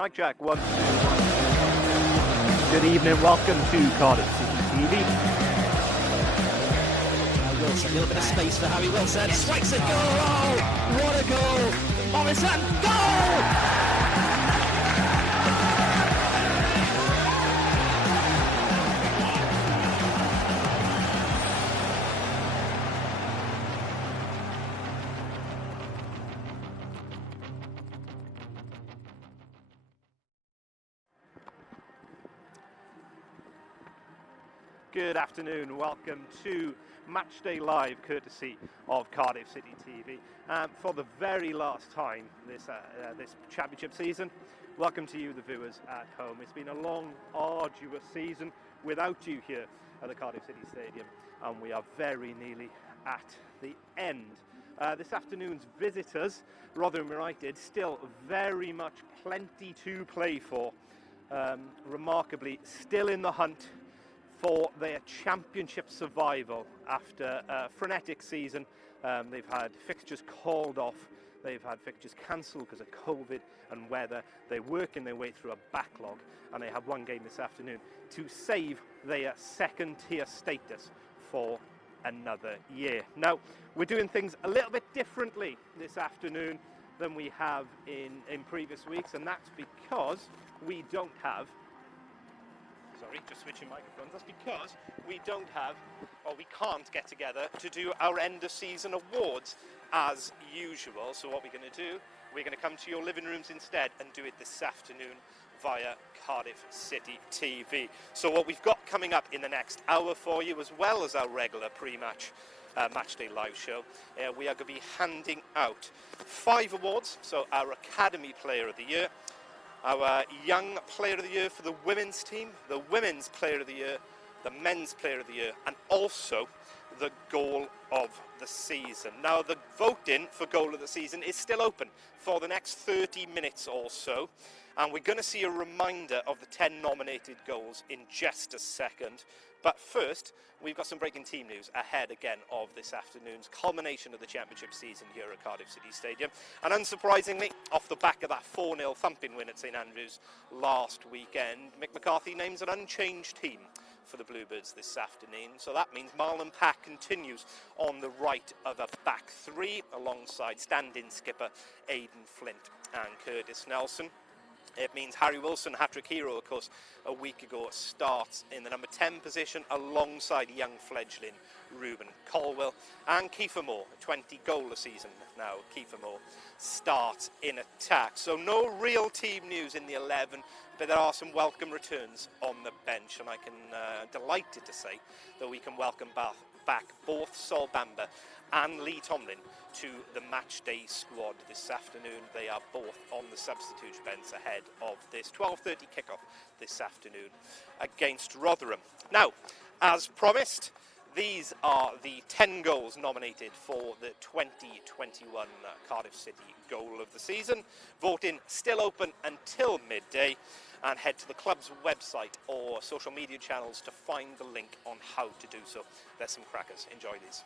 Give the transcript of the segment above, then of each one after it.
Mic check, 1, 2, 1. Good evening, welcome to Cardiff City TV. Wilson, a little bit of space for Harry Wilson, strikes a goal! Oh, what a goal! Morrison, goal! Good afternoon, welcome to Matchday Live, courtesy of Cardiff City TV. For the very last time this championship season, welcome to you, the viewers at home. It's been a long, arduous season without you here at the Cardiff City Stadium, and we are very nearly at the end. This afternoon's visitors, Rotherham United, still very much plenty to play for. Remarkably, still in the hunt for their championship survival after a frenetic season. They've had fixtures called off, they've had fixtures cancelled because of COVID and weather. They're working their way through a backlog, and they have one game this afternoon to save their second tier status for another year. Now, we're doing things a little bit differently this afternoon than we have in previous weeks, and that's because we don't have just switching microphones. That's because we don't have, or we can't get together to do our end of season awards as usual. So what we're going to do, we're going to come to your living rooms instead and do it this afternoon via Cardiff City TV. So what we've got coming up in the next hour for you, as well as our regular pre-match Matchday live show, we are going to be handing out 5 awards. So our Academy Player of the Year, our Young Player of the Year for the women's team, the Women's Player of the Year, the Men's Player of the Year, and also the Goal of the Season. Now, the voting for Goal of the Season is still open for the next 30 minutes or so, and we're going to see a reminder of the 10 nominated goals in just a second. But first, we've got some breaking team news ahead again of this afternoon's culmination of the championship season here at Cardiff City Stadium. And unsurprisingly, off the back of that 4-0 thumping win at St Andrews last weekend, Mick McCarthy names an unchanged team for the Bluebirds this afternoon. So that means Marlon Pack continues on the right of a back 3 alongside stand-in skipper Aidan Flint and Curtis Nelson. It means Harry Wilson, hat-trick hero, of course, a week ago, starts in the number 10 position alongside young fledgling Ruben Colwell. And Kiefer Moore, 20 goal a season now. Kiefer Moore starts in attack. So no real team news in the 11, but there are some welcome returns on the bench. And I can delighted to say that we can welcome back both Sol Bamba and Lee Tomlin to the Matchday squad this afternoon. They are both on the substitute bench ahead of this 12:30 kickoff this afternoon against Rotherham. Now, as promised, these are the 10 goals nominated for the 2021 Cardiff City Goal of the Season. Voting still open until midday, and head to the club's website or social media channels to find the link on how to do so. There's some crackers. Enjoy these.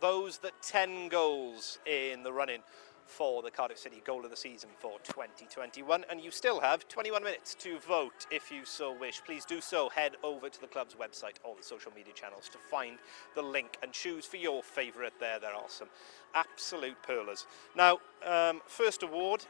those that 10 goals in the running for the Cardiff City Goal of the Season for 2021, and you still have 21 minutes to vote if you so wish. Please do so. Head over to the club's website or the social media channels to find the link and choose for your favourite there. There are some absolute pearlers. Now, first award,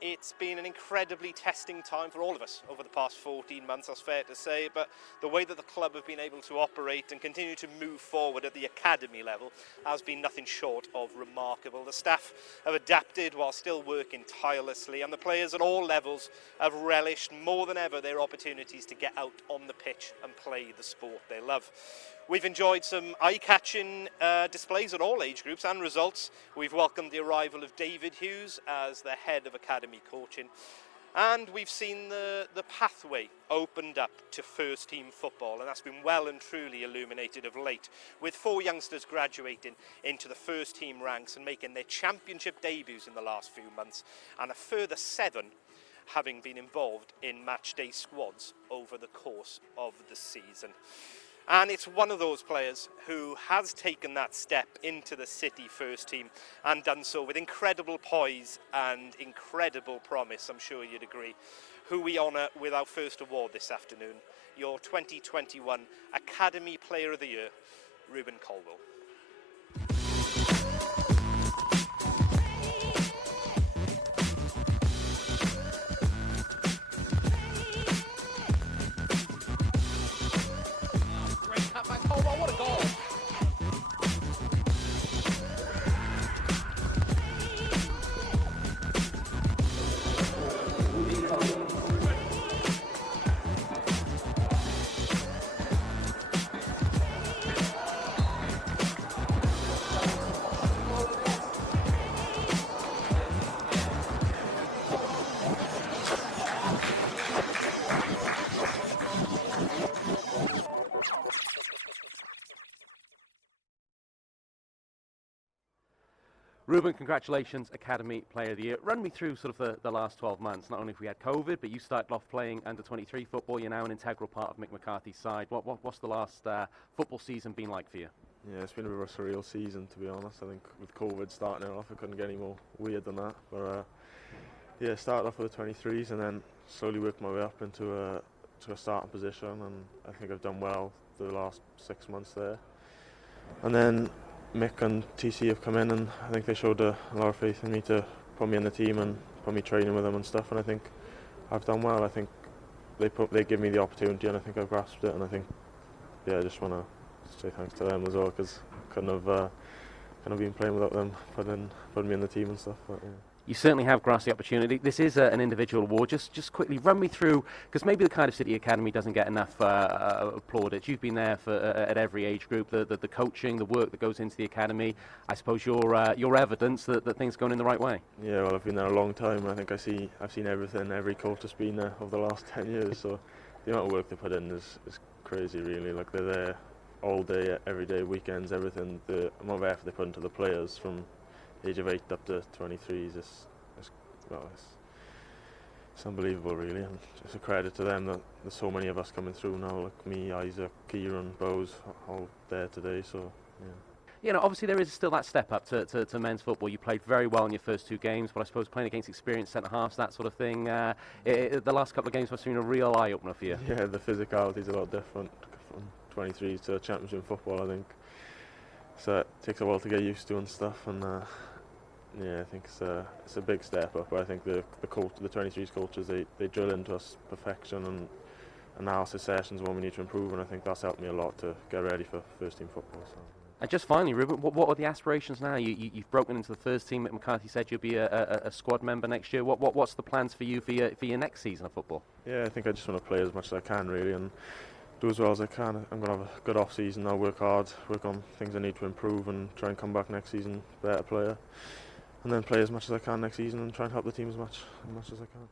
it's been an incredibly testing time for all of us over the past 14 months, that's fair to say, but the way that the club have been able to operate and continue to move forward at the academy level has been nothing short of remarkable. The staff have adapted while still working tirelessly, and the players at all levels have relished more than ever their opportunities to get out on the pitch and play the sport they love. We've enjoyed some eye-catching displays at all age groups and results. We've welcomed the arrival of David Hughes as the head of academy coaching, and we've seen the pathway opened up to first team football, and that's been well and truly illuminated of late, with 4 youngsters graduating into the first team ranks and making their championship debuts in the last few months, and a further 7 having been involved in matchday squads over the course of the season. And it's one of those players who has taken that step into the City first team and done so with incredible poise and incredible promise, I'm sure you'd agree, who we honour with our first award this afternoon, your 2021 Academy Player of the Year, Ruben Colwell. Ruben, congratulations, Academy Player of the Year. Run me through sort of the last 12 months. Not only have we had COVID, but you started off playing under 23 football. You're now an integral part of Mick McCarthy's side. What's the last football season been like for you? Yeah, it's been a bit of a surreal season, to be honest. I think with COVID starting it off, it couldn't get any more weird than that. But yeah, started off with the 23s and then slowly worked my way up into a starting position, and I think I've done well the last 6 months there. And then Mick and TC have come in, and I think they showed a lot of faith in me to put me in the team and put me training with them and stuff, and I think I've done well. I think they give me the opportunity, and I think I've grasped it, and I think, yeah, I just want to say thanks to them as well, because I couldn't have been playing without them putting me in the team and stuff. But, yeah. You certainly have grasped the opportunity. This is an individual award. Just quickly run me through, because maybe the Cardiff City Academy doesn't get enough plaudits. You've been there for at every age group. The coaching, the work that goes into the academy. I suppose you're evidence that things are going in the right way. Yeah, well, I've been there a long time. I think I've seen everything every coach has been there over the last 10 years. So the amount of work they put in is crazy, really. Like, they're there all day, every day, weekends, everything. The amount of effort they put into the players from age of 8 up to 23s is it's unbelievable, really, and it's a credit to them that there's so many of us coming through now, like me, Isaac, Kieran, Bose, all there today. So yeah. You know, obviously there is still that step up to men's football. You played very well in your first 2 games, but I suppose playing against experienced centre-halves, that sort of thing, the last couple of games must have been a real eye-opener for you. Yeah, the physicality is a lot different from 23s to championship football, I think. So it takes a while to get used to and stuff, and yeah, I think it's a big step up. But I think the 23s coaches, they drill into us perfection and analysis sessions when we need to improve, and I think that's helped me a lot to get ready for first team football. So. And just finally, Ruben, what are the aspirations now? You've broken into the first team. Mick McCarthy said you'll be a squad member next year. What's the plans for you for your next season of football? Yeah, I think I just want to play as much as I can, really, and do as well as I can. I'm going to have a good off season. I'll work hard, work on things I need to improve, and try and come back next season a better player, and then play as much as I can next season and try and help the team as much as I can.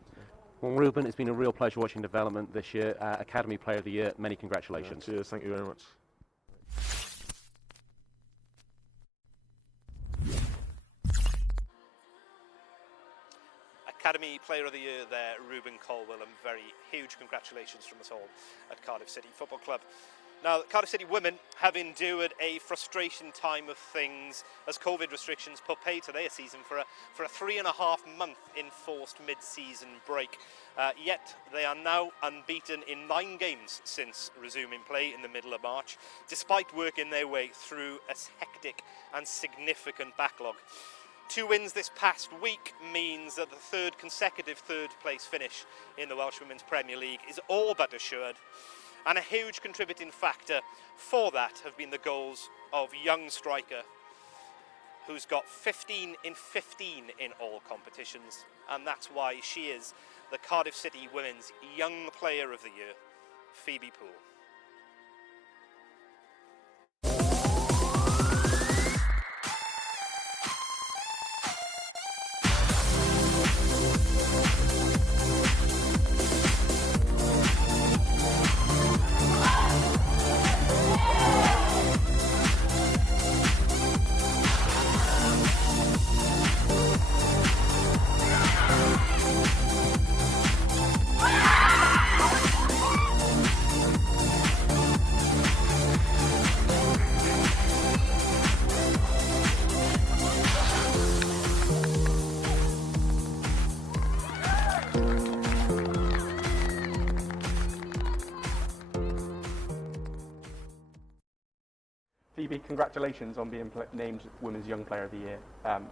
Well, Ruben, it's been a real pleasure watching development this year. Academy Player of the Year, many congratulations. Cheers, thank you very much. Academy Player of the Year there, Ruben Colwell, and very huge congratulations from us all at Cardiff City Football Club. Now, Cardiff City women have endured a frustration time of things as COVID restrictions put paid to their season for a 3.5-month enforced mid-season break. Yet they are now unbeaten in 9 games since resuming play in the middle of March, despite working their way through a hectic and significant backlog. 2 wins this past week means that the 3rd consecutive third-place finish in the Welsh Women's Premier League is all but assured. And a huge contributing factor for that have been the goals of young striker who's got 15 in 15 in all competitions, and that's why she is the Cardiff City Women's Young Player of the Year, Phoebe Poole. Phoebe, congratulations on being named Women's Young Player of the Year.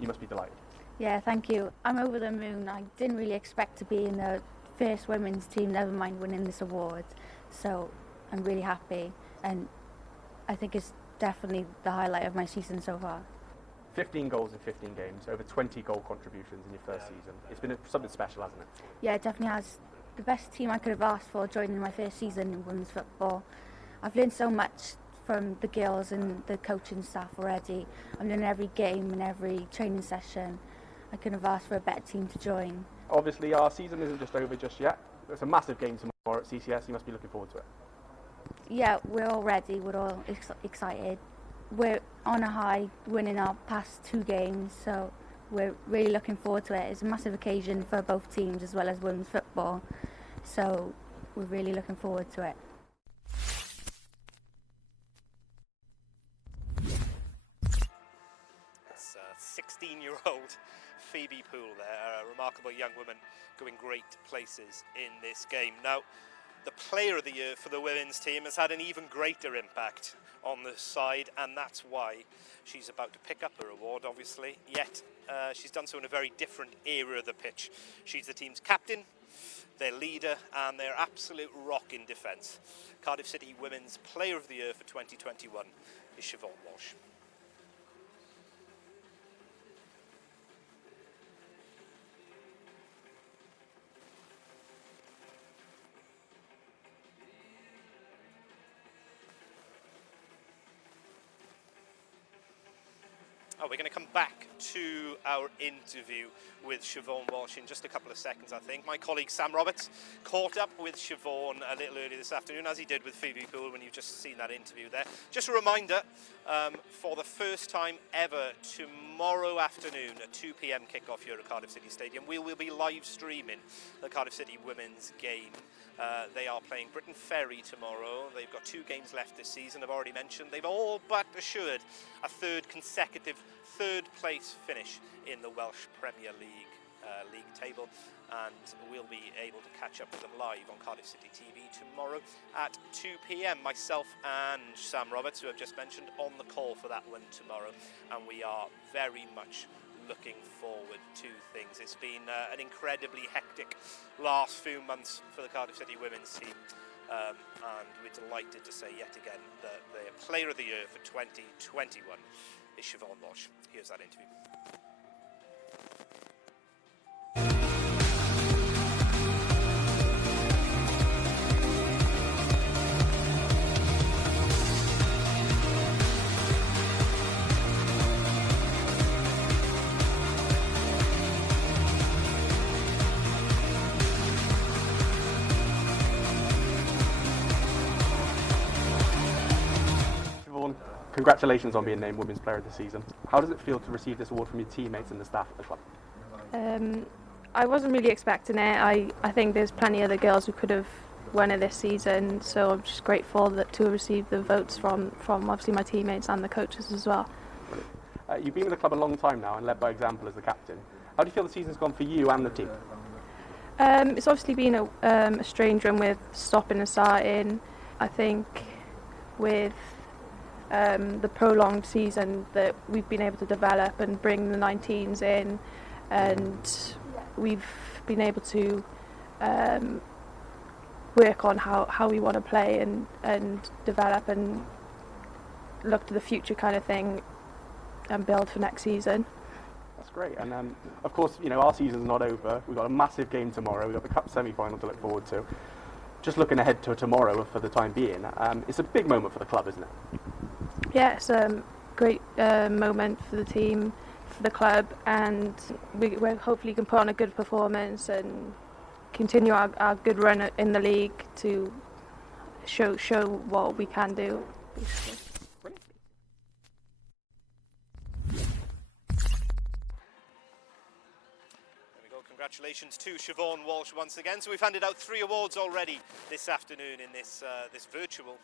You must be delighted. Yeah, thank you. I'm over the moon. I didn't really expect to be in the first women's team, never mind winning this award. So I'm really happy, and I think it's definitely the highlight of my season so far. 15 goals in 15 games, over 20 goal contributions in your first season. It's been something special, hasn't it? Yeah, it definitely has. The best team I could have asked for joining my first season in women's football. I've learned so much from the girls and the coaching staff already. I'm learning every game and every training session. I couldn't have asked for a better team to join. Obviously, our season isn't just over just yet. It's a massive game tomorrow at CCS. You must be looking forward to it. Yeah, we're all ready. We're all excited. We're on a high, winning our past 2 games, so we're really looking forward to it. It's a massive occasion for both teams as well as women's football, so we're really looking forward to it. That's 16-year-old Phoebe Poole there, a remarkable young woman going great places in this game. Now, the Player of the Year for the women's team has had an even greater impact on the side, and that's why she's about to pick up her award, obviously. Yet, she's done so in a very different area of the pitch. She's the team's captain, their leader, and their absolute rock in defence. Cardiff City Women's Player of the Year for 2021 is Siobhan Walsh. We're going to come back to our interview with Siobhan Walsh in just a couple of seconds, I think. My colleague Sam Roberts caught up with Siobhan a little earlier this afternoon, as he did with Phoebe Poole when you've just seen that interview there. Just a reminder, for the first time ever, tomorrow afternoon at 2 p.m. kickoff here at Cardiff City Stadium, we will be live streaming the Cardiff City women's game. They are playing Britain Ferry tomorrow. They've got 2 games left this season, I've already mentioned. They've all but assured a 3rd consecutive third-place finish in the Welsh Premier League league table, and we'll be able to catch up with them live on Cardiff City TV tomorrow at 2 p.m. Myself and Sam Roberts, who I've just mentioned, on the call for that one tomorrow, and we are very much looking forward to things. It's been an incredibly hectic last few months for the Cardiff City women's team, and we're delighted to say yet again that the Player of the Year for 2021 is Siobhan Walsh. Here's that interview. Congratulations on being named Women's Player of the Season. How does it feel to receive this award from your teammates and the staff at the club? I wasn't really expecting it. I think there's plenty of other girls who could have winner this season, so I'm just grateful to have received the votes from obviously my teammates and the coaches as well. You've been with the club a long time now and led by example as the captain. How do you feel the season's gone for you and the team? It's obviously been a strange run with stopping and starting. I think with the prolonged season that we've been able to develop and bring the 19s in, and we've been able to work on how we want to play and develop and look to the future kind of thing and build for next season. That's great. And of course, you know, our season's not over. We've got a massive game tomorrow. We've got the Cup semi-final to look forward to. Just looking ahead to tomorrow for the time being, it's a big moment for the club, isn't it? Yeah, it's a great moment for the team, for the club, and we hopefully can put on a good performance and continue our good run in the league to show what we can do, basically. Congratulations to Siobhan Walsh once again. So we've handed out 3 awards already this afternoon in this virtual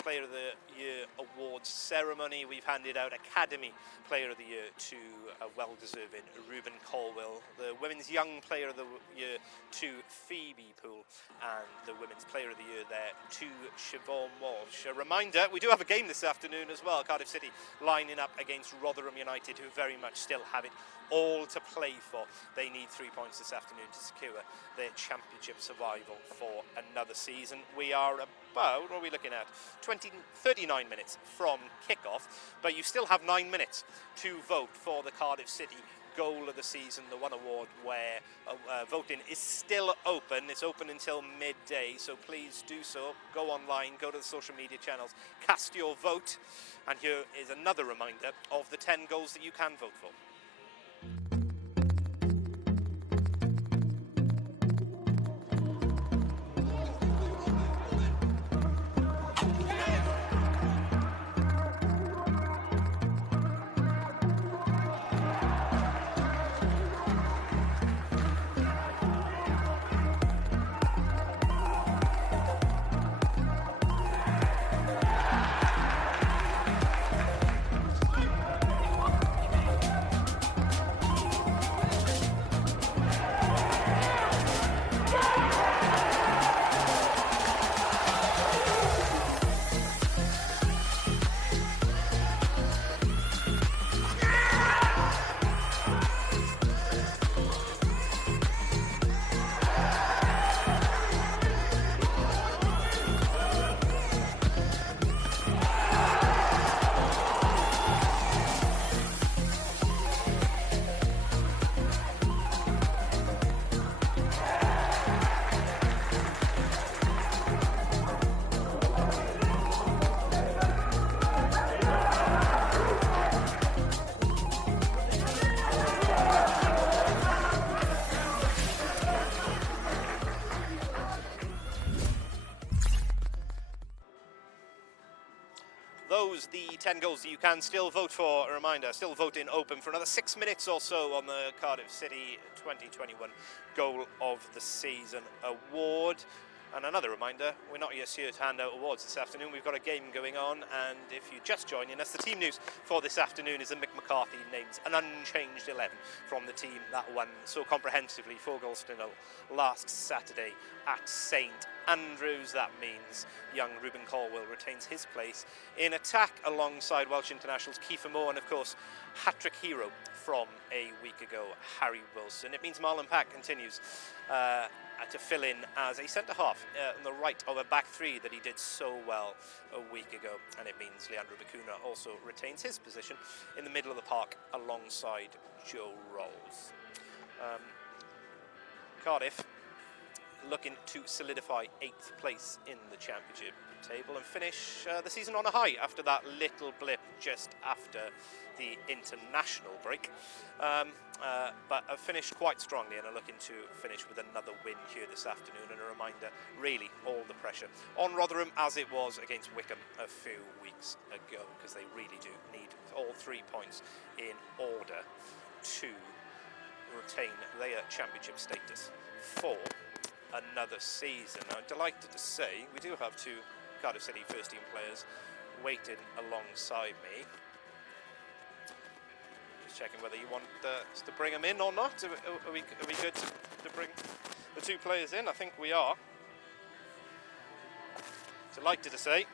Player of the Year awards ceremony. We've handed out Academy Player of the Year to a well-deserving Ruben Colwell, the Women's Young Player of the Year to Phoebe Poole, and the Women's Player of the Year there to Siobhan Walsh. A reminder, we do have a game this afternoon as well. Cardiff City lining up against Rotherham United, who very much still have it all to play for. They need 3 points this afternoon to secure their championship survival for another season. We are about, what are we looking at, 39 minutes from kickoff, but you still have 9 minutes to vote for the Cardiff City goal of the season, the one award where voting is still open. It's open until midday, so please do so. Go online, go to the social media channels, cast your vote, and here is another reminder of the 10 goals that you can vote for. Those the 10 goals that you can still vote for. A reminder, still voting open for another 6 minutes or so on the Cardiff City 2021 Goal of the Season award. And another reminder, we're not just here to hand out awards this afternoon. We've got a game going on, and if you're just joining us, the team news for this afternoon is that Mick McCarthy names an unchanged 11 from the team that won so comprehensively 4 goals to 0 last Saturday at St Andrews. That means young Ruben Colwell retains his place in attack alongside Welsh internationals Kiefer Moore and, of course, hat-trick hero from a week ago, Harry Wilson. It means Marlon Pack continues to fill in as a centre-half on the right of a back three that he did so well a week ago. And it means Leandro Bacuna also retains his position in the middle of the park alongside Joe Rolls. Cardiff looking to solidify 8th place in the championship table and finish the season on a high after that little blip just after the international break. But have finished quite strongly and are looking to finish with another win here this afternoon. And a reminder, really, all the pressure on Rotherham as it was against Wickham a few weeks ago, because they really do need all 3 points in order to retain their championship status for another season. Now, I'm delighted to say we do have 2 Cardiff City first team players waiting alongside me. Just checking whether you want us to bring them in or not. Are we good to bring the 2 players in? I think we are. Delighted to say,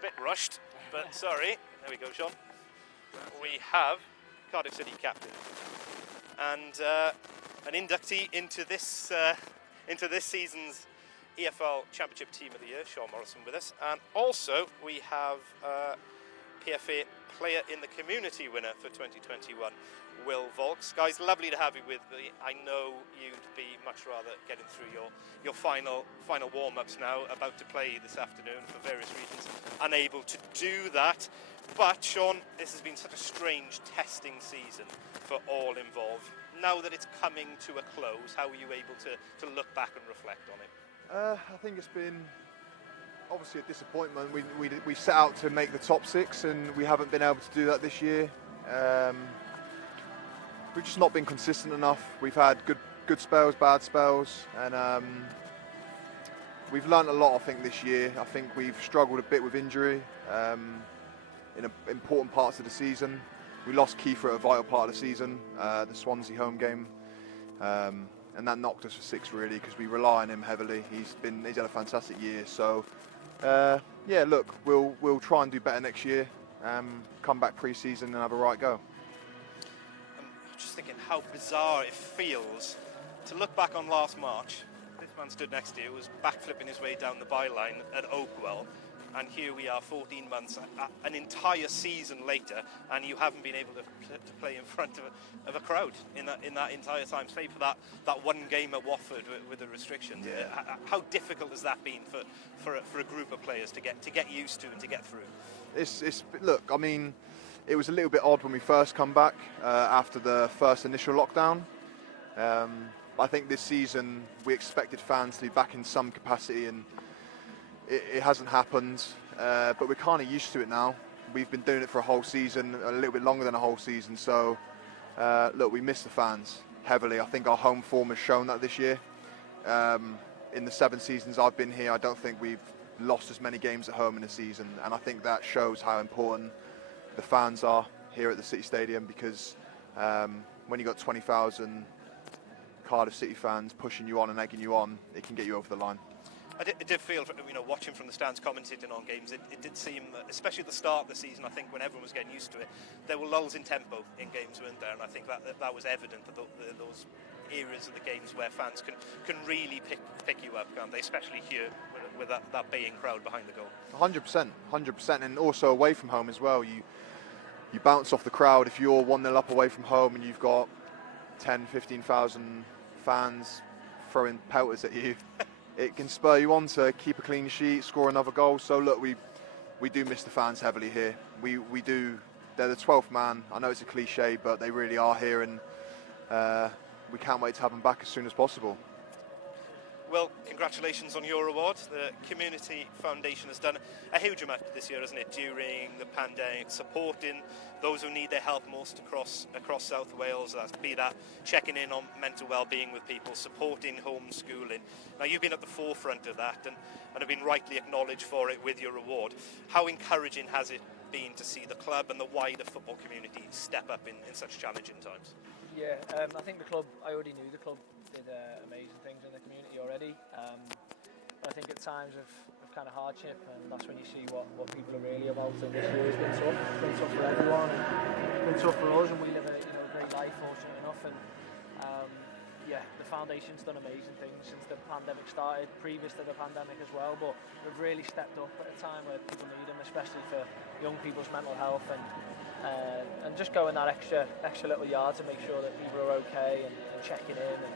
bit rushed, but sorry. There we go, Sean. We have Cardiff City captain and an inductee into this season's EFL Championship Team of the Year, Sean Morrison, with us, and also we have PFA Player in the Community winner for 2021, Will Volks. Guys, lovely to have you with me. I know you'd be much rather getting through your final warm-ups now, about to play this afternoon for various reasons, unable to do that. But Sean, this has been such a strange testing season for all involved. Now that it's coming to a close, how are you able to look back and reflect on it? I think it's been obviously a disappointment. We set out to make the top 6 and we haven't been able to do that this year. We've just not been consistent enough. We've had good spells, bad spells, and we've learnt a lot, I think, this year. I think we've struggled a bit with injury in important parts of the season. We lost Kiefer at a vital part of the season, the Swansea home game, and that knocked us for 6 really, because we rely on him heavily. He's had a fantastic year. So yeah, look, we'll try and do better next year. Come back pre-season and have a right go. I'm just thinking how bizarre it feels to look back on last March. This man stood next to you, was backflipping his way down the byline at Oakwell, and here we are 14 months, an entire season later, and you haven't been able to play in front of a crowd in that entire time, save for that one game at Watford with the restrictions. Yeah. How difficult has that been for a group of players to get used to and to get through? Look, I mean, it was a little bit odd when we first come back after the first initial lockdown. I think this season we expected fans to be back in some capacity, and it hasn't happened, but we're kind of used to it now. We've been doing it for a whole season, a little bit longer than a whole season, so look, we miss the fans heavily. I think our home form has shown that this year. In the 7 seasons I've been here, I don't think we've lost as many games at home in a season, and I think that shows how important the fans are here at the City Stadium, because when you've got 20,000 Cardiff City fans pushing you on and egging you on, it can get you over the line. It did feel, watching from the stands, commentating on games, it did seem, especially at the start of the season, I think when everyone was getting used to it, there were lulls in tempo in games, weren't there? And I think that was evident at those areas of the games where fans can really pick you up, can't they? Especially here with that baying crowd behind the goal. 100%, and also away from home as well. You bounce off the crowd. If you're 1-0 up away from home and you've got 10, 15,000 fans throwing pelters at you, it can spur you on to keep a clean sheet, score another goal. So look, we do miss the fans heavily here. We do. They're the 12th man. I know it's a cliche, but they really are here, and we can't wait to have them back as soon as possible. Well, congratulations on your award. The Community Foundation has done a huge amount this year, hasn't it, during the pandemic, supporting those who need their help most across South Wales. Be that checking in on mental well-being with people, supporting homeschooling. Now, you've been at the forefront of that and have been rightly acknowledged for it with your award. How encouraging has it been to see the club and the wider football community step up in such challenging times? Yeah, I think I already knew the club did amazing things in the community already. But I think at times of kind of hardship, and that's when you see what people are really about. And this year has been tough. It's been tough for everyone, and it's been tough for us, and we live a great life, fortunate enough. And the foundation's done amazing things since the pandemic started, previous to the pandemic as well. But we've really stepped up at a time where people need them, especially for young people's mental health, and just going that extra little yard to make sure that people are okay and checking in. And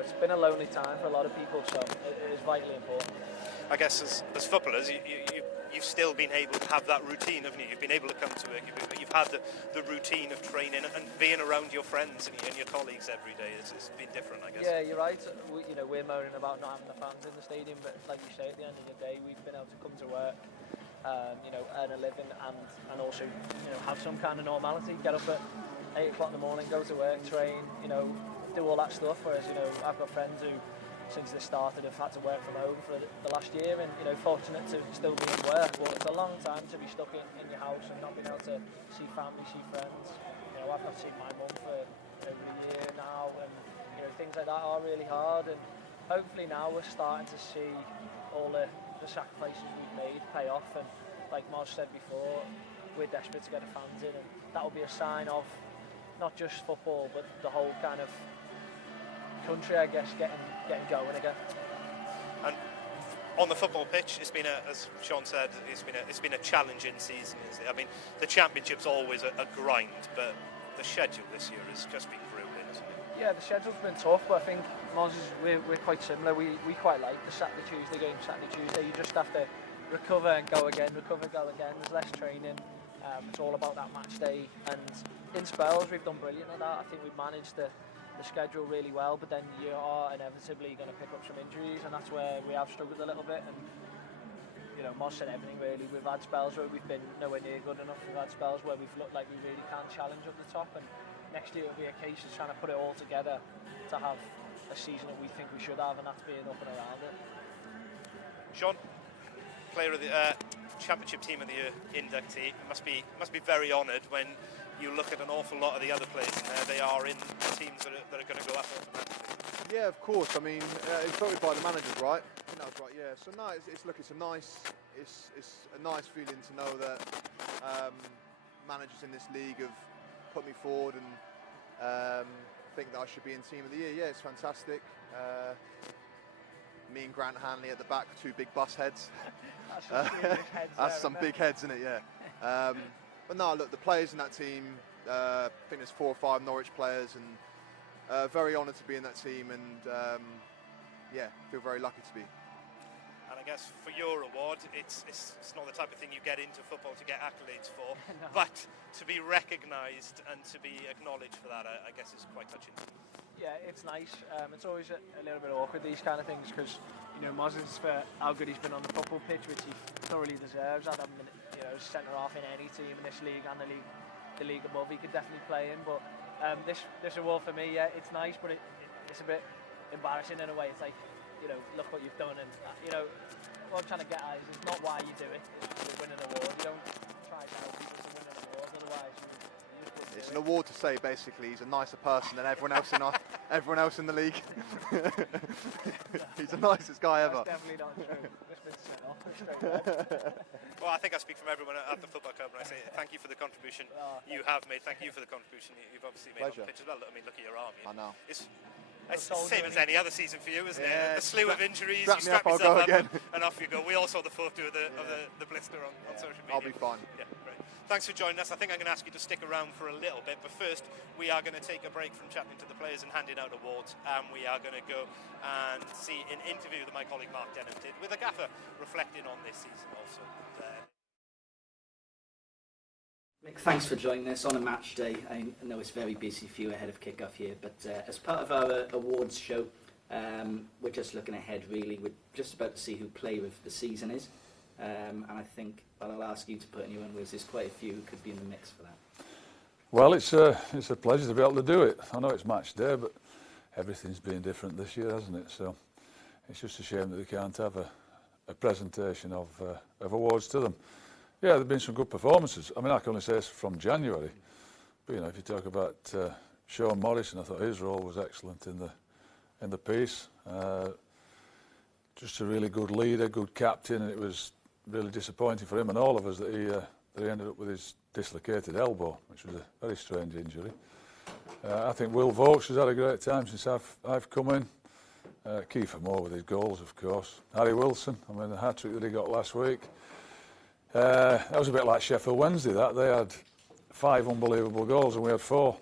it's been a lonely time for a lot of people, so it is vitally important. I guess as footballers, you've still been able to have that routine, haven't you? You've been able to come to work, you've had the routine of training and being around your friends and your colleagues every day. It's been different, I guess. Yeah, you're right. We're moaning about not having the fans in the stadium, but like you say, at the end of the day, we've been able to come to work, earn a living, and also have some kind of normality. Get up at 8 o'clock in the morning, go to work, train, do all that stuff. Whereas I've got friends who since this started have had to work from home for the last year, and you know, fortunate to still be in work. But it's a long time to be stuck in your house and not being able to see family, see friends. You know, I've not seen my mum for over a year now, and you know, things like that are really hard. And hopefully now we're starting to see all the sacrifices we've made pay off. And like Moz said before, we're desperate to get the fans in, and that will be a sign of not just football, but the whole kind of country, I guess, getting going again. And on the football pitch, it's been as Sean said, it's been a challenging season. I mean, the Championship's always a grind, but the schedule this year has just been grueling, isn't it? Yeah, the schedule's been tough, but I think we're quite similar. We quite like the Saturday Tuesday game. Saturday Tuesday, you just have to recover and go again. There's less training. It's all about that match day, and in spells we've done brilliant at that. I think we've managed the schedule really well, but then you are inevitably going to pick up some injuries, and that's where we have struggled a little bit. And you know, Moz said everything really. We've had spells where we've been nowhere near good enough. We've had spells where we've looked like we really can challenge up the top, and next year it'll be a case of trying to put it all together to have a season that we think we should have, and that's being up and around it. Sean, player of the Championship Team of the Year inductee, must be very honoured when you look at an awful lot of the other players in there. They are in teams that are going to go up automatically. Yeah, of course. I mean, it's voted by the managers, right? I think that was right. Yeah. So no, it's a nice feeling to know that managers in this league have put me forward and think that I should be in Team of the Year. Yeah, it's fantastic. Me and Grant Hanley at the back, two big bus heads. That's some big heads, isn't it? Yeah. But no, look, the players in that team, I think there's 4 or 5 Norwich players, and very honoured to be in that team, and yeah, feel very lucky to be. And I guess for your award, it's not the type of thing you get into football to get accolades for, No. but to be recognised and to be acknowledged for that, I guess is quite touching. Yeah, it's nice. It's always a little bit awkward, these kind of things, because you know, Moz is for how good he's been on the football pitch, which he thoroughly deserves. I'd have him, centre half in any team in this league and the league above. He could definitely play in, but this award for me, yeah, it's nice, but it's a bit embarrassing in a way. It's like, you know, look what you've done, and you know, what I'm trying to get at is it's not why you do it. It's to win an award. You don't try to help people to win an award, otherwise you just wouldn't It's do an award to say basically he's a nicer person than everyone else in the league. He's the nicest guy ever. That's definitely not true. Just been set off straight up. Well, I think I speak from everyone at the football club when I say thank you for the contribution you have made. Thank you for the contribution you've obviously made Pleasure. on the pitch as well. I mean, look at your arm. I know. It's the same as any other season for you, isn't Yeah, it? A slew of injuries, strap you me strap up, I'll yourself go up again. and off you go. We all saw the photo of the blister on social media. I'll be fine. Yeah, great. Thanks for joining us. I think I'm going to ask you to stick around for a little bit, but first we are going to take a break from chatting to the players and handing out awards, and we are going to go and see an interview that my colleague Mark Denham did with a gaffer reflecting on this season also. Mick, thanks for joining us on a match day. I know it's very busy for you ahead of kick-off here, but as part of our awards show, we're just looking ahead really. We're just about to see who player of the season is, and I think I'll ask you to put in your own words. There's quite a few who could be in the mix for that. Well, it's a pleasure to be able to do it. I know it's match day, but everything's been different this year, hasn't it? So it's just a shame that they can't have a presentation of awards to them. Yeah, there have been some good performances. I mean, I can only say it's from January. But, you know, if you talk about Sean Morrison, I thought his role was excellent in the piece. Just a really good leader, good captain, and it was really disappointing for him and all of us that he ended up with his dislocated elbow, which was a very strange injury. I think Will Vokes has had a great time since I've come in. Kiefer Moore with his goals, of course. Harry Wilson, I mean, the hat-trick that he got last week. That was a bit like Sheffield Wednesday, that. They had 5 unbelievable goals and we had 4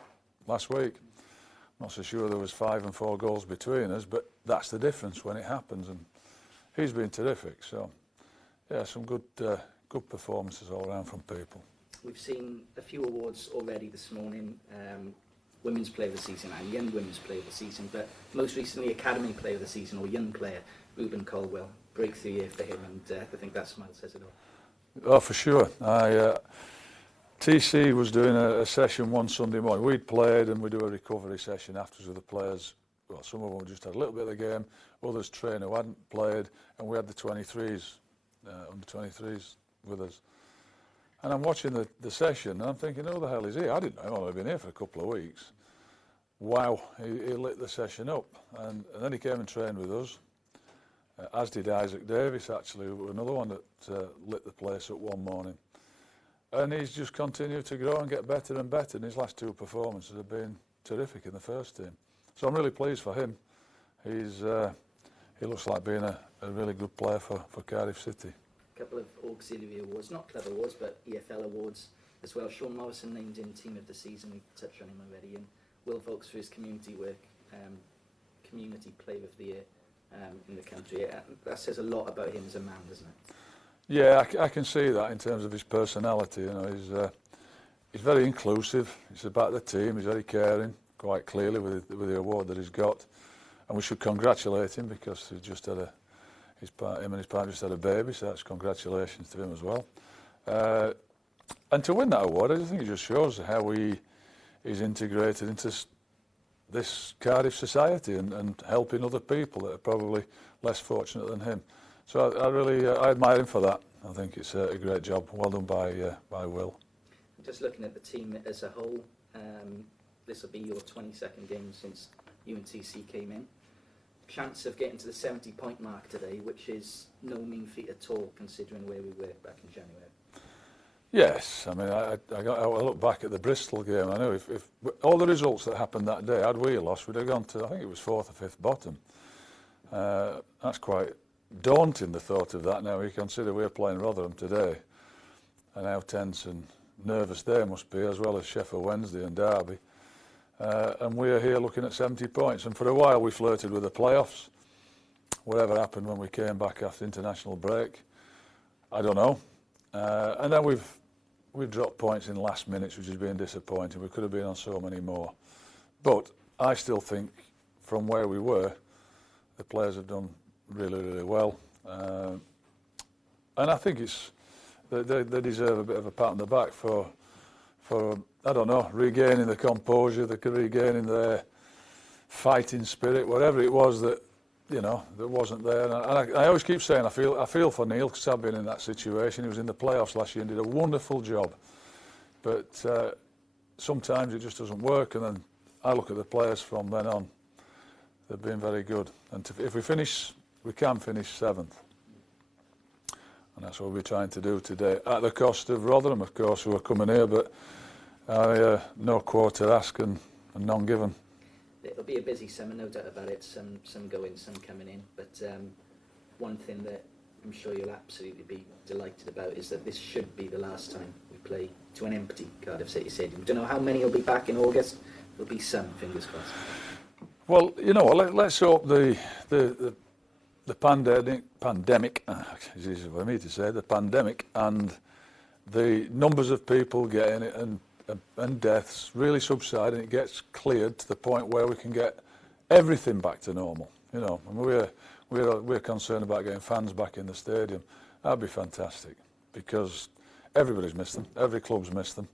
last week. I'm not so sure there was 5 and 4 goals between us, but that's the difference when it happens, and he's been terrific. So, yeah, some good performances all around from people. We've seen a few awards already this morning, Women's Player of the Season and Young Women's Player of the Season, but most recently Academy Player of the Season or Young Player, Ruben Colwell. Breakthrough year for him, and I think that smile says it all. Oh, for sure. TC was doing a session one Sunday morning. We'd played and we do a recovery session afterwards with the players well, some of them just had a little bit of the game, others train who hadn't played, and we had the 23s, under 23s with us. And I'm watching the session, and I'm thinking, who the hell is he? I didn't know him, I've only been here for a couple of weeks. Wow, he lit the session up, and then he came and trained with us, as did Isaac Davis, actually, another one that lit the place up one morning. And he's just continued to grow and get better and better, and his last 2 performances have been terrific in the first team. So I'm really pleased for him. He looks like being a really good player for Cardiff City. A couple of auxiliary awards, not club awards, but EFL awards as well. Sean Morrison named in Team of the Season, we touched on him already, and Will Vokes for his community work, Community Player of the Year in the country. That says a lot about him as a man, doesn't it? Yeah, I can see that in terms of his personality. You know, he's very inclusive. It's about the team. He's very caring, quite clearly, with the award that he's got. And we should congratulate him because he just had him and his partner just had a baby, so that's congratulations to him as well. And to win that award, I think it just shows how he is integrated into this Cardiff society and helping other people that are probably less fortunate than him. So I admire him for that. I think it's a great job. Well done by Will. Just looking at the team as a whole, this will be your 22nd game since UNTC came in. Chance of getting to the 70-point mark today, which is no mean feat at all, considering where we were back in January. Yes, I mean, I look back at the Bristol game. I know if all the results that happened that day, had we lost, we'd have gone to, I think it was 4th or 5th bottom. That's quite daunting, the thought of that. Now we consider we're playing Rotherham today, and how tense and nervous they must be, as well as Sheffield Wednesday and Derby. And we're here looking at 70 points. And for a while we flirted with the playoffs. Whatever happened when we came back after international break, I don't know. And then we've dropped points in the last minutes, which has been disappointing. We could have been on so many more. But I still think from where we were, the players have done really, really well. And I think they deserve a bit of a pat on the back for I don't know, regaining the composure, regaining their fighting spirit, whatever it was that, you know, that wasn't there. And I always keep saying I feel for Neil, because I've been in that situation. He was in the playoffs last year and did a wonderful job. But sometimes it just doesn't work. And then I look at the players from then on. They've been very good. And if we can finish 7th. And that's what we're trying to do today, at the cost of Rotherham, of course, who are coming here. But no quarter asked and none given. It'll be a busy summer, no doubt about it. Some going, some coming in. But one thing that I'm sure you'll absolutely be delighted about is that this should be the last time we play to an empty Cardiff City Stadium. We don't know how many will be back in August. There'll be some, fingers crossed. Well, you know, let's hope the pandemic, it's easy for me to say, the pandemic and the numbers of people getting it and deaths really subside, and it gets cleared to the point where we can get everything back to normal. You know, and we're concerned about getting fans back in the stadium. That'd be fantastic, because everybody's missed them. Every club's missed them.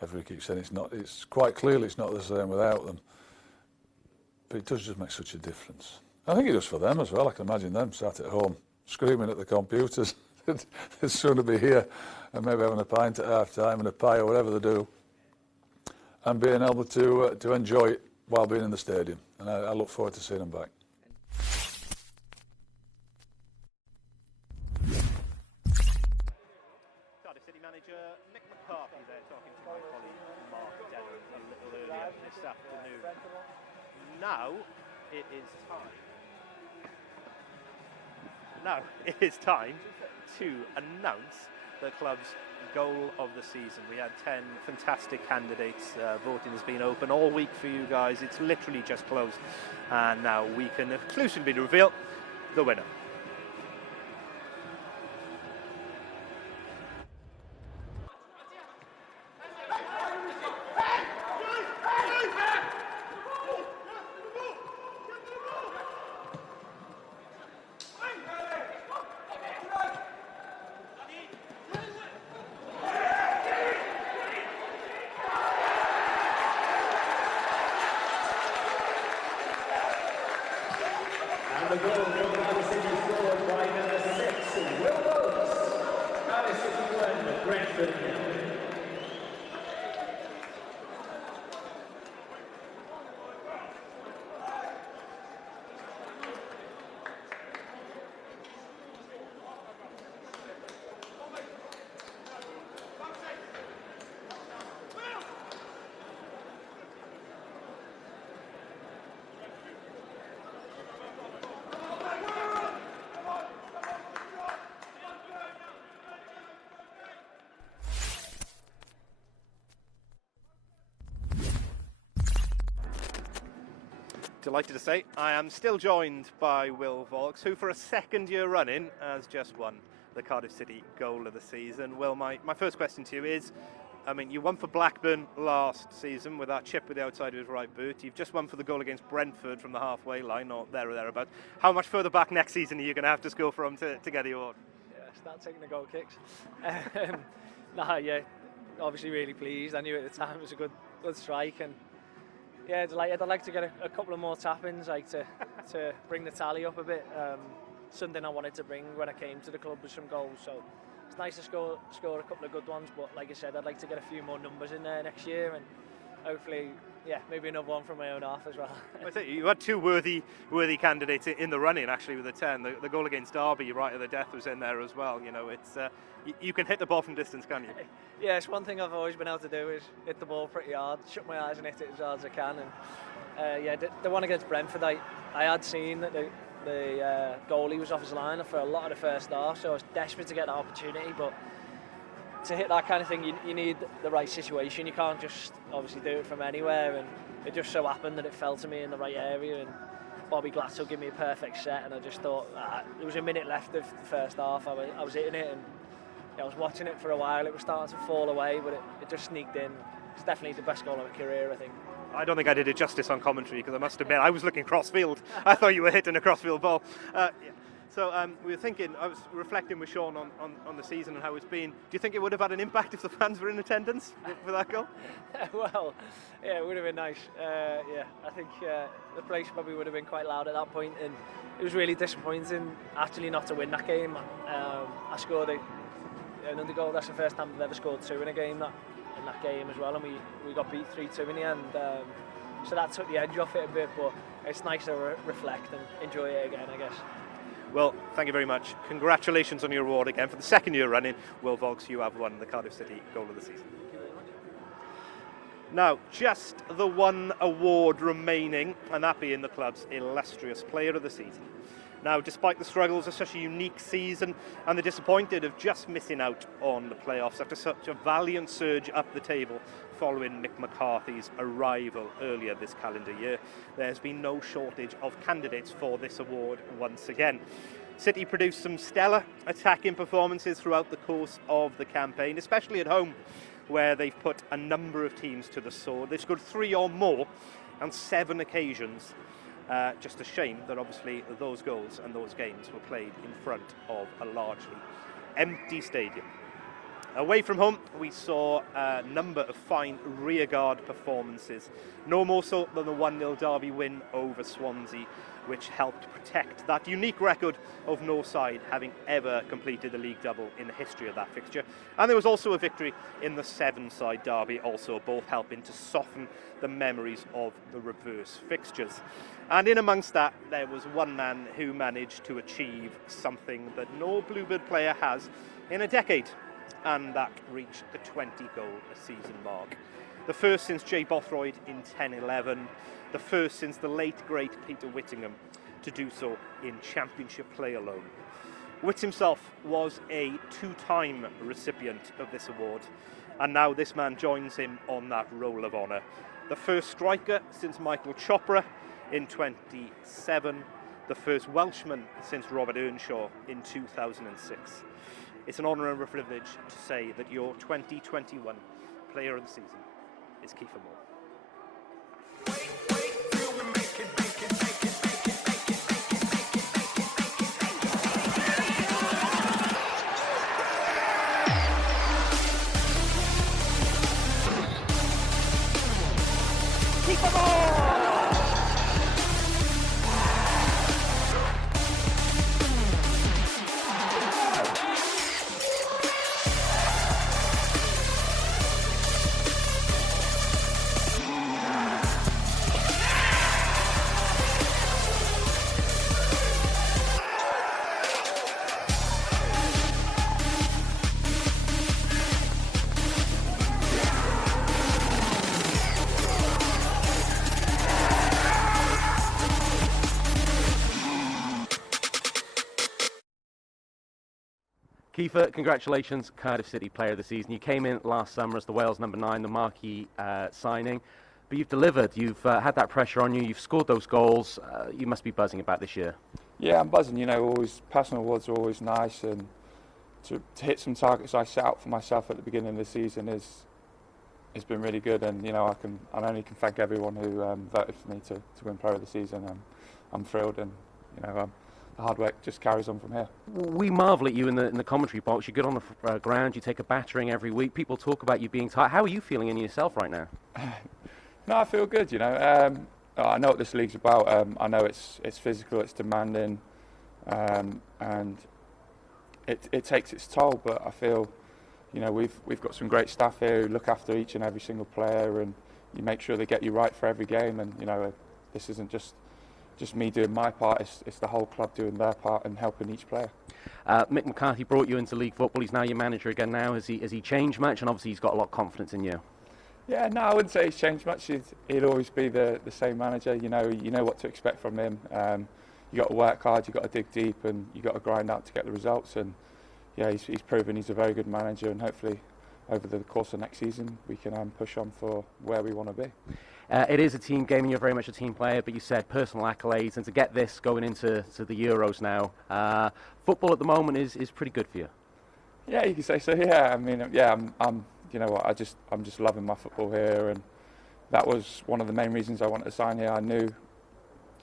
Everybody keeps saying it's quite clearly it's not the same without them. But it does just make such a difference. I think it does for them as well. I can imagine them sat at home screaming at the computers. They'd sooner be here and maybe having a pint at half time and a pie or whatever they do, and being able to enjoy it while being in the stadium. And I look forward to seeing them back. Cardiff City manager Nick McCarthy there talking to my colleague Mark Denham a little earlier this afternoon. Now it is time to announce the club's goal of the season. We had 10 fantastic candidates. Voting has been open all week for you guys. It's literally just closed, and now we can exclusively reveal the winner. goal for Cardiff City scored by number 6, Bluebirds. Cardiff City 1, Brentford 0. Delighted to say I am still joined by Will Vaulks, who for a second year running has just won the Cardiff City goal of the season. Will, my first question to you is, I mean, you won for Blackburn last season with that chip with the outside of his right boot. You've just won for the goal against Brentford from the halfway line, or there or thereabouts. How much further back next season are you going to have to score from to get the award? Yeah, start taking the goal kicks. Yeah, obviously really pleased. I knew at the time it was a good strike, and yeah, delighted. I'd like to get a couple of more tap-ins, like to bring the tally up a bit. Something I wanted to bring when I came to the club with some goals. So it's nice to score a couple of good ones. But like I said, I'd like to get a few more numbers in there next year, and hopefully, yeah, maybe another one from my own half as well. I think you had two worthy candidates in the running actually with the 10. The goal against Derby right at the death was in there as well. You know, it's you can hit the ball from distance, can you? Yeah, it's one thing I've always been able to do is hit the ball pretty hard, shut my eyes and hit it as hard as I can. And yeah, the one against Brentford, I had seen that the goalie was off his line for a lot of the first half, so I was desperate to get that opportunity. But to hit that kind of thing, you need the right situation. You can't just obviously do it from anywhere, and it just so happened that it fell to me in the right area, and Bobby Glatzel gave me a perfect set, and I just thought there was a minute left of the first half. I was hitting it, and I was watching it for a while. It was starting to fall away, but it just sneaked in. It's definitely the best goal of my career, I think. I don't think I did it justice on commentary, because I must admit I was looking cross-field. I thought you were hitting a cross-field ball. Yeah. So we were thinking, I was reflecting with Sean on the season and how it's been. Do you think it would have had an impact if the fans were in attendance for that goal? Well, yeah, it would have been nice. Yeah, I think the place probably would have been quite loud at that point, and it was really disappointing actually not to win that game. I scored another goal. That's the first time I've ever scored two in a game in that game as well, and we got beat 3-2 in the end. So that took the edge off it a bit, but it's nice to reflect and enjoy it again, I guess. Well, thank you very much. Congratulations on your award again for the second year running. Will Vaulks, you have won the Cardiff City goal of the season. Thank you very much. Now, just the one award remaining, and that being the club's illustrious player of the season. Now, despite the struggles of such a unique season and the disappointed of just missing out on the playoffs after such a valiant surge up the table following Mick McCarthy's arrival earlier this calendar year, there's been no shortage of candidates for this award once again. City produced some stellar attacking performances throughout the course of the campaign, especially at home, where they've put a number of teams to the sword. They've scored 3 or more on 7 occasions. Just a shame that obviously those goals and those games were played in front of a largely empty stadium. Away from home, we saw a number of fine rearguard performances, no more so than the 1-0 Derby win over Swansea, which helped protect that unique record of no side having ever completed a league double in the history of that fixture. And there was also a victory in the 7-side Derby, also both helping to soften the memories of the reverse fixtures. And in amongst that, there was one man who managed to achieve something that no Bluebird player has in a decade, and that reached the 20-goal a season mark. The first since Jay Bothroyd in 10-11, the first since the late great Peter Whittingham to do so in championship play alone. Witts himself was a 2-time recipient of this award, and now this man joins him on that roll of honour. The first striker since Michael Chopra in 27, the first Welshman since Robert Earnshaw in 2006. It's an honour and a privilege to say that your 2021 Player of the Season is Kiefer Moore. Kiefer, congratulations, Cardiff City Player of the Season. You came in last summer as the Wales #9, the marquee signing, but you've delivered. You've had that pressure on you. You've scored those goals. You must be buzzing about this year. Yeah, I'm buzzing. You know, always personal awards are always nice, and to hit some targets I set out for myself at the beginning of the season has been really good. And you know, I only can thank everyone who voted for me to win Player of the Season. I'm thrilled, and you know, the hard work just carries on from here. We marvel at you in the commentary box. You get on the ground, you take a battering every week. People talk about you being tight. How are you feeling in yourself right now? No, I feel good. You know, I know what this league's about. I know it's physical, it's demanding, and it takes its toll. But I feel, you know, we've got some great staff here who look after each and every single player, and you make sure they get you right for every game. And you know, this isn't just me doing my part, it's the whole club doing their part and helping each player. Mick McCarthy brought you into league football. He's now your manager again now. Has he changed much? And obviously he's got a lot of confidence in you. Yeah, no, I wouldn't say he's changed much. He'd always be the same manager. You know what to expect from him. You got to work hard, you got to dig deep, and you got to grind out to get the results. And yeah, he's proven he's a very good manager, and hopefully over the course of next season we can push on for where we want to be. It is a team game, and you're very much a team player, but you said personal accolades, and to get this going into the Euros now, football at the moment is pretty good for you. Yeah, you can say so. Yeah, I mean, yeah, I'm you know what, I'm just loving my football here, and that was one of the main reasons I wanted to sign here. I knew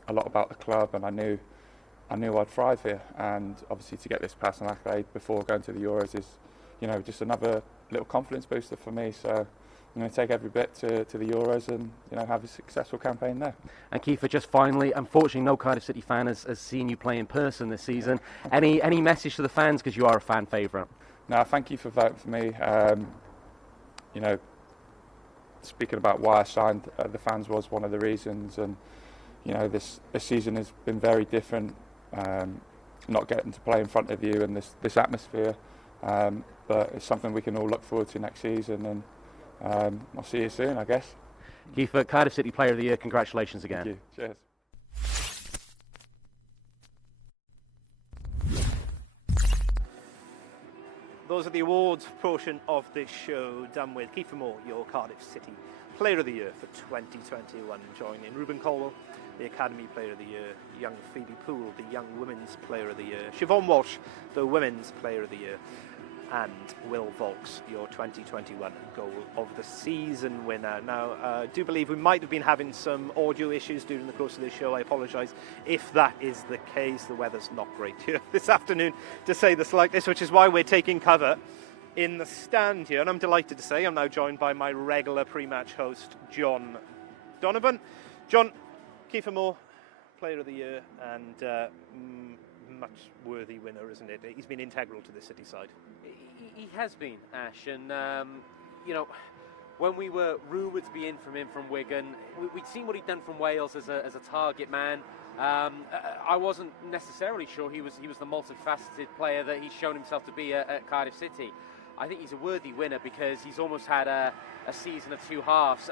a lot about the club, and I knew I'd thrive here, and obviously to get this personal accolade before going to the Euros is, you know, just another little confidence booster for me. So I'm going to take every bit to the Euros and, you know, have a successful campaign there. And Kiefer, just finally, unfortunately no Cardiff City fan has seen you play in person this season. Any message to the fans, because you are a fan favourite? No, thank you for voting for me. You know, speaking about why I signed, the fans was one of the reasons, and you know, this season has been very different. Not getting to play in front of you and this atmosphere, but it's something we can all look forward to next season, and I'll see you soon, I guess. Kiefer, Cardiff City Player of the Year, congratulations again. Thank you. Cheers. Those are the awards portion of this show done with. Kiefer Moore, your Cardiff City Player of the Year for 2021. Joining Ruben Colwell, the Academy Player of the Year, young Phoebe Poole, the Young Women's Player of the Year, Siobhan Walsh, the Women's Player of the Year, and Will Vaulks, your 2021 Goal of the Season winner. Now, I do believe we might have been having some audio issues during the course of this show. I apologise if that is the case. The weather's not great here this afternoon, to say the slightest, which is why we're taking cover in the stand here. And I'm delighted to say I'm now joined by my regular pre-match host, John Donovan. John, Kiefer Moore, Player of the Year, and much worthy winner, isn't it? He's been integral to the City side. He has been, Ash, and you know, when we were rumoured to be in from Wigan, we'd seen what he'd done from Wales as a target man. I wasn't necessarily sure he was the multifaceted player that he's shown himself to be at Cardiff City. I think he's a worthy winner because he's almost had a season of two halves.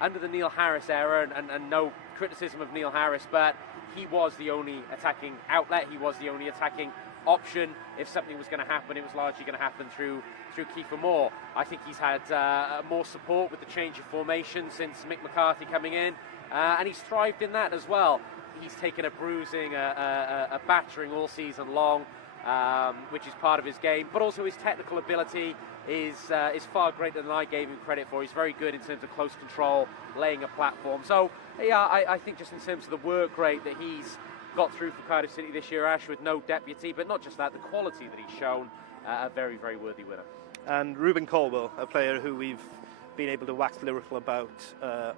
Under the Neil Harris era, and no criticism of Neil Harris, but he was the only attacking outlet, he was the only attacking option. If something was going to happen, it was largely going to happen through Kiefer Moore. I think he's had more support with the change of formation since Mick McCarthy coming in, and he's thrived in that as well. He's taken a bruising, a battering all season long, which is part of his game, but also his technical ability is far greater than I gave him credit for. He's very good in terms of close control, laying a platform. So yeah, I think just in terms of the work rate that he's got through for Cardiff City this year, Ash, with no deputy, but not just that, the quality that he's shown, a very, very worthy winner. And Ruben Colwell, a player who we've been able to wax lyrical about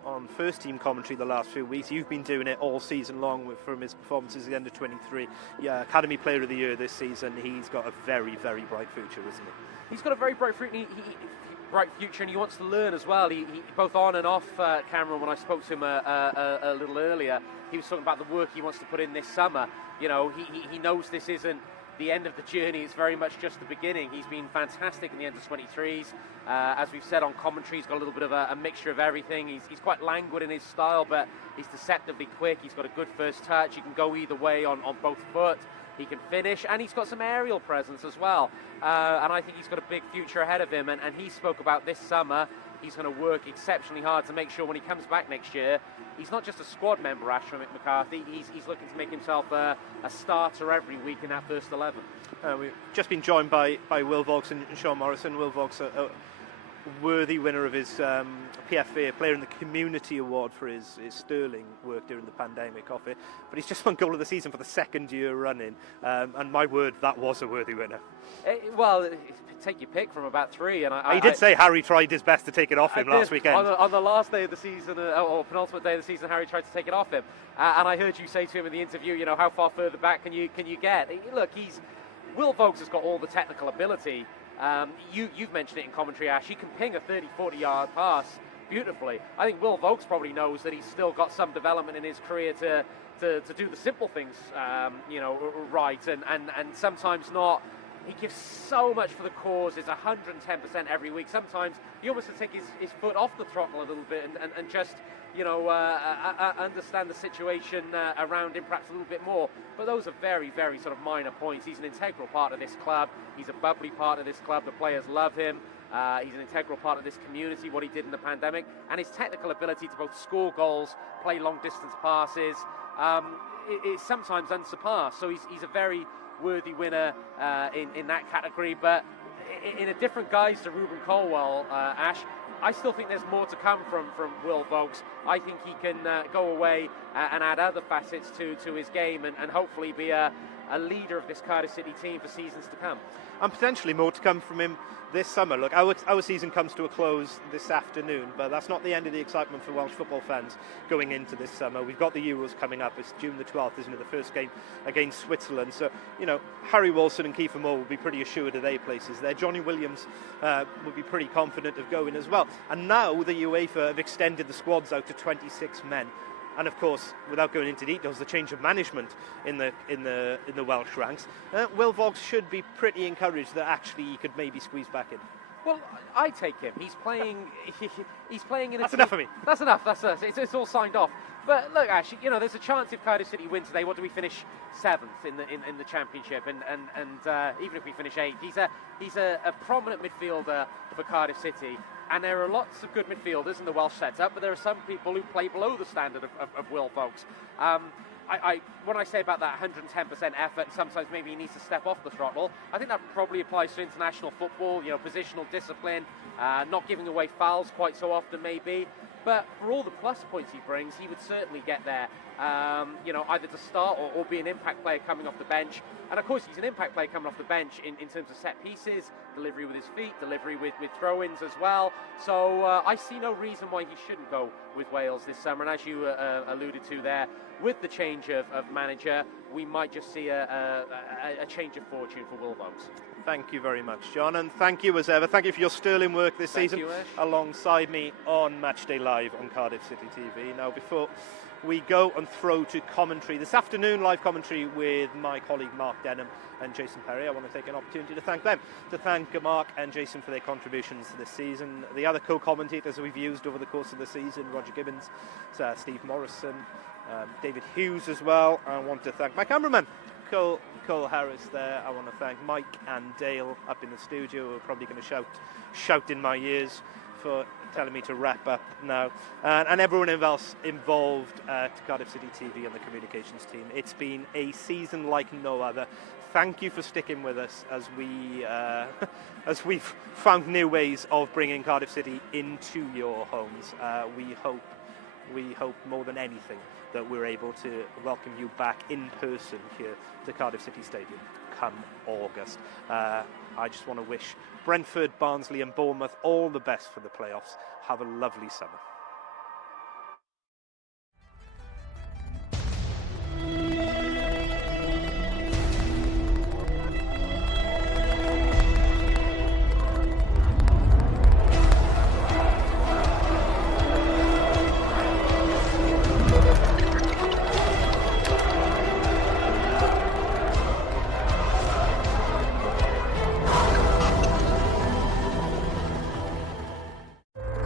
on first team commentary the last few weeks. You've been doing it all season long from his performances at the end of 23. Yeah, Academy Player of the Year this season. He's got a very, very bright future, isn't he? He's got a very bright future, and he wants to learn as well. He both on and off camera, when I spoke to him a little earlier, he was talking about the work he wants to put in this summer. You know, he knows this isn't the end of the journey. It's very much just the beginning. He's been fantastic in the under-23s. As we've said on commentary, he's got a little bit of a mixture of everything. He's quite languid in his style, but he's deceptively quick. He's got a good first touch. He can go either way on both foot. He can finish, and he's got some aerial presence as well. And I think he's got a big future ahead of him. And he spoke about this summer, he's going to work exceptionally hard to make sure when he comes back next year, he's not just a squad member, Ash, from McCarthy. He's looking to make himself a starter every week in that first 11. We've just been joined by Will Vaulks and Sean Morrison. Will Vaulks, a worthy winner of his PFA Player in the Community Award for his sterling work during the pandemic off it. But he's just won Goal of the Season for the second year running. And my word, that was a worthy winner. Well, take your pick from about 3. And he did say Harry tried his best to take it off him last weekend. On the last day of the season, or penultimate day of the season, Harry tried to take it off him. And I heard you say to him in the interview, you know, how far further back can you get? Look, Will Vaulks has got all the technical ability. You've mentioned it in commentary, Ash. He can ping a 30-40 yard pass beautifully. I think Will Vaulks probably knows that he's still got some development in his career to do the simple things, right, and sometimes not. He gives so much for the cause. It's 110% every week. Sometimes he almost has to take his foot off the throttle a little bit and just, understand the situation around him perhaps a little bit more. But those are very, very sort of minor points. He's an integral part of this club. He's a bubbly part of this club. The players love him. He's an integral part of this community, what he did in the pandemic. And his technical ability to both score goals, play long-distance passes, is sometimes unsurpassed. So he's a very worthy winner in that category. But in a different guise to Ruben Colwell, Ash, I still think there's more to come from Will Vaulks. I think he can go away and add other facets to his game and hopefully be a leader of this Cardiff City team for seasons to come. And potentially more to come from him this summer. Look, our season comes to a close this afternoon, but that's not the end of the excitement for Welsh football fans going into this summer. We've got the Euros coming up. It's June the 12th, isn't it? The first game against Switzerland. So, Harry Wilson and Kiefer Moore will be pretty assured of their places there. Johnny Williams will be pretty confident of going as well. And now the UEFA have extended the squads out to 26 men. And of course, without going into details, the change of management in the Welsh ranks, Will Vaulks should be pretty encouraged that actually he could maybe squeeze back in. Well, I take him. He's playing. He's playing in a. That's enough for me. That's enough. It's all signed off. But look, Ash, there's a chance if Cardiff City win today. What do we finish 7th in the championship? And even if we finish 8th, he's a prominent midfielder for Cardiff City. And there are lots of good midfielders in the Welsh setup, but there are some people who play below the standard of Will Vaulks. When I say about that 110% effort, sometimes maybe he needs to step off the throttle. I think that probably applies to international football, positional discipline, not giving away fouls quite so often maybe. But for all the plus points he brings, he would certainly get there, either to start or be an impact player coming off the bench. And of course, he's an impact player coming off the bench in terms of set pieces, delivery with his feet, delivery with throw-ins as well. So I see no reason why he shouldn't go with Wales this summer. And as you alluded to there, with the change of manager, we might just see a change of fortune for Will Vaulks. Thank you very much, John, and thank you as ever. Thank you for your sterling work this season alongside me on Matchday Live on Cardiff City TV. Now, before we go and throw to commentary this afternoon, live commentary with my colleague Mark Denham and Jason Perry, I want to take an opportunity to thank them, to thank Mark and Jason for their contributions this season. The other co-commentators we've used over the course of the season, Roger Gibbons, Steve Morrison, David Hughes as well. I want to thank my cameraman, Cole Harris there. I want to thank Mike and Dale up in the studio, who are probably going to shout in my ears for telling me to wrap up now. And everyone else involved at Cardiff City TV and the communications team. It's been a season like no other. Thank you for sticking with us as we've found new ways of bringing Cardiff City into your homes. We hope more than anything that we're able to welcome you back in person here to Cardiff City Stadium come August. I just want to wish Brentford, Barnsley and Bournemouth all the best for the playoffs. Have a lovely summer.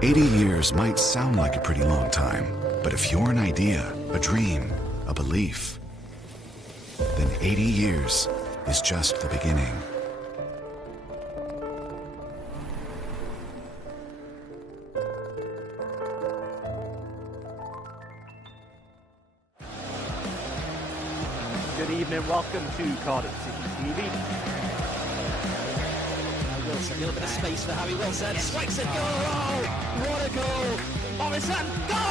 80 years might sound like a pretty long time, but if you're an idea, a dream, a belief, then 80 years is just the beginning. Good evening, welcome to Cardiff City TV. Wilson, a little bit of space for Harry Wilson, strikes a goal! Oh, what a goal! Morrison, goal!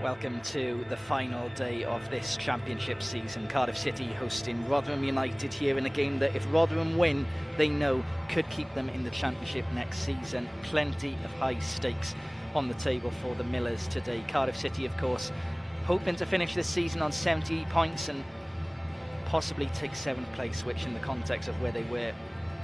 Welcome to the final day of this championship season. Cardiff City hosting Rotherham United here in a game that if Rotherham win, they know could keep them in the championship next season. Plenty of high stakes on the table for the Millers today. Cardiff City, of course, hoping to finish this season on 70 points and possibly take 7th place, which in the context of where they were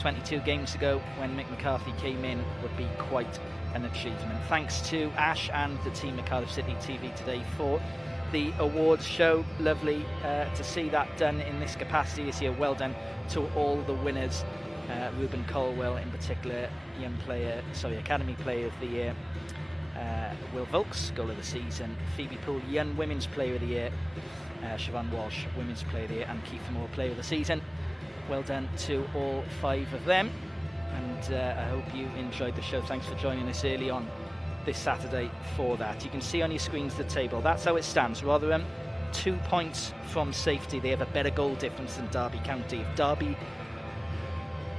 22 games ago when Mick McCarthy came in would be quite an achievement. Thanks to Ash and the team at Cardiff City TV today for the awards show. Lovely to see that done in this capacity this year. Well done to all the winners. Ruben Colwell in particular, Academy Player of the Year. Will Volks, Goal of the Season. Phoebe Poole, Young Women's Player of the Year. Siobhan Walsh, Women's Player of the Year, and Keith Moore, Player of the Season. Well done to all 5 of them. And I hope you enjoyed the show. Thanks for joining us early on this Saturday for that. You can see on your screens the table. That's how it stands. Rotherham, 2 points from safety. They have a better goal difference than Derby County.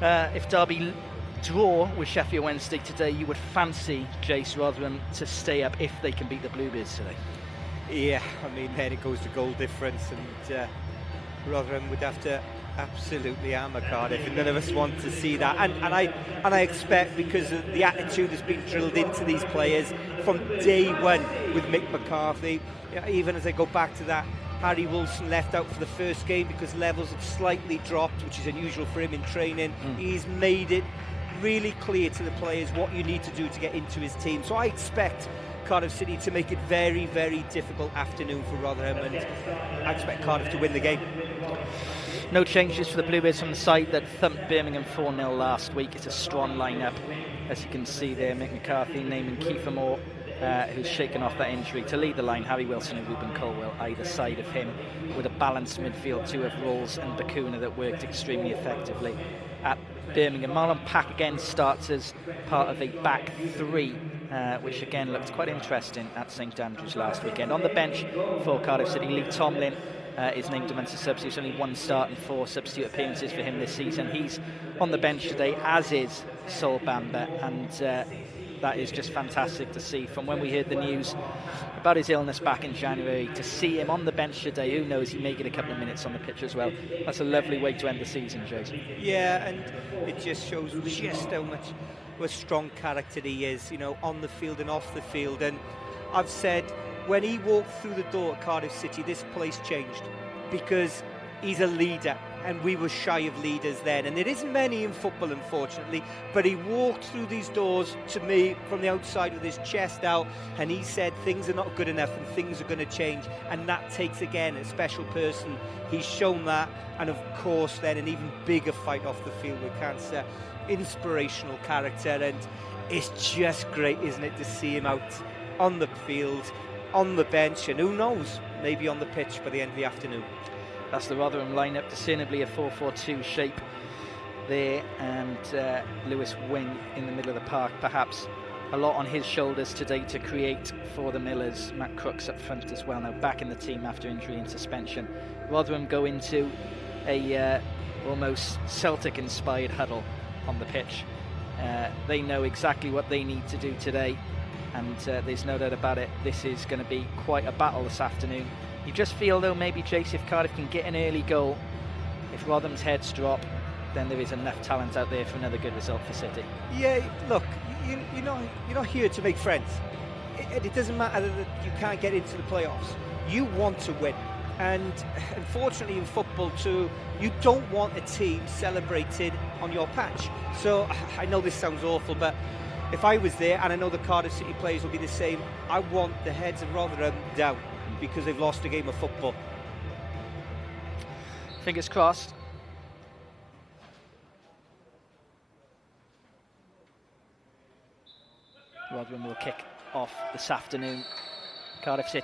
If Derby draw with Sheffield Wednesday today, you would fancy Jace Rotherham to stay up if they can beat the Bluebirds today. Yeah, I mean, there it goes the goal difference, and Rotherham would have to absolutely hammer Cardiff, and none of us want to see that. And I expect, because of the attitude that's been drilled into these players from day one with Mick McCarthy, even as I go back to that, Harry Wilson left out for the first game because levels have slightly dropped, which is unusual for him in training. He's made it really clear to the players what you need to do to get into his team. So I expect Cardiff City to make it very, very difficult afternoon for Rotherham, and I expect Cardiff to win the game. No changes for the Bluebirds from the side that thumped Birmingham 4-0 last week. It's a strong lineup, as you can see there. Mick McCarthy naming Kiefer Moore, who's shaken off that injury, to lead the line. Harry Wilson and Ruben Colwell either side of him, with a balanced midfield, 2 of Rolls and Bakuna that worked extremely effectively at Birmingham. Marlon Pack again starts as part of a back 3, which again looked quite interesting at St Andrews last weekend. On the bench for Cardiff City, Lee Tomlin is named amongst the substitutes. Only 1 start and 4 substitute appearances for him this season. He's on the bench today, as is Sol Bamba, and that is just fantastic to see. From when we heard the news about his illness back in January, to see him on the bench today, who knows, he may get a couple of minutes on the pitch as well. That's a lovely way to end the season, Jason. Yeah, and it just shows just how much of a strong character he is, on the field and off the field. And I've said, when he walked through the door at Cardiff City, this place changed, because he's a leader, and we were shy of leaders then, and there isn't many in football, unfortunately, but he walked through these doors to me from the outside with his chest out, and he said things are not good enough and things are going to change, and that takes, again, a special person. He's shown that, and of course then an even bigger fight off the field with cancer. Inspirational character, and it's just great, isn't it, to see him out on the field, on the bench, and who knows, maybe on the pitch by the end of the afternoon. That's the Rotherham lineup, discernibly a 4-4-2 shape there, and Lewis Wing in the middle of the park. Perhaps a lot on his shoulders today to create for the Millers. Matt Crooks up front as well, now back in the team after injury and suspension. Rotherham go into a almost Celtic-inspired huddle on the pitch. They know exactly what they need to do today, and there's no doubt about it, this is going to be quite a battle this afternoon. You just feel, though, maybe, Jace, if Cardiff can get an early goal, if Rotherham's heads drop, then there is enough talent out there for another good result for City. Yeah, look, you're not here to make friends. It doesn't matter that you can't get into the playoffs. You want to win. And unfortunately in football too, you don't want a team celebrating on your patch. So I know this sounds awful, but if I was there, and I know the Cardiff City players will be the same, I want the heads of Rotherham down because they've lost a game of football. Fingers crossed. Rotherham will kick off this afternoon. Cardiff City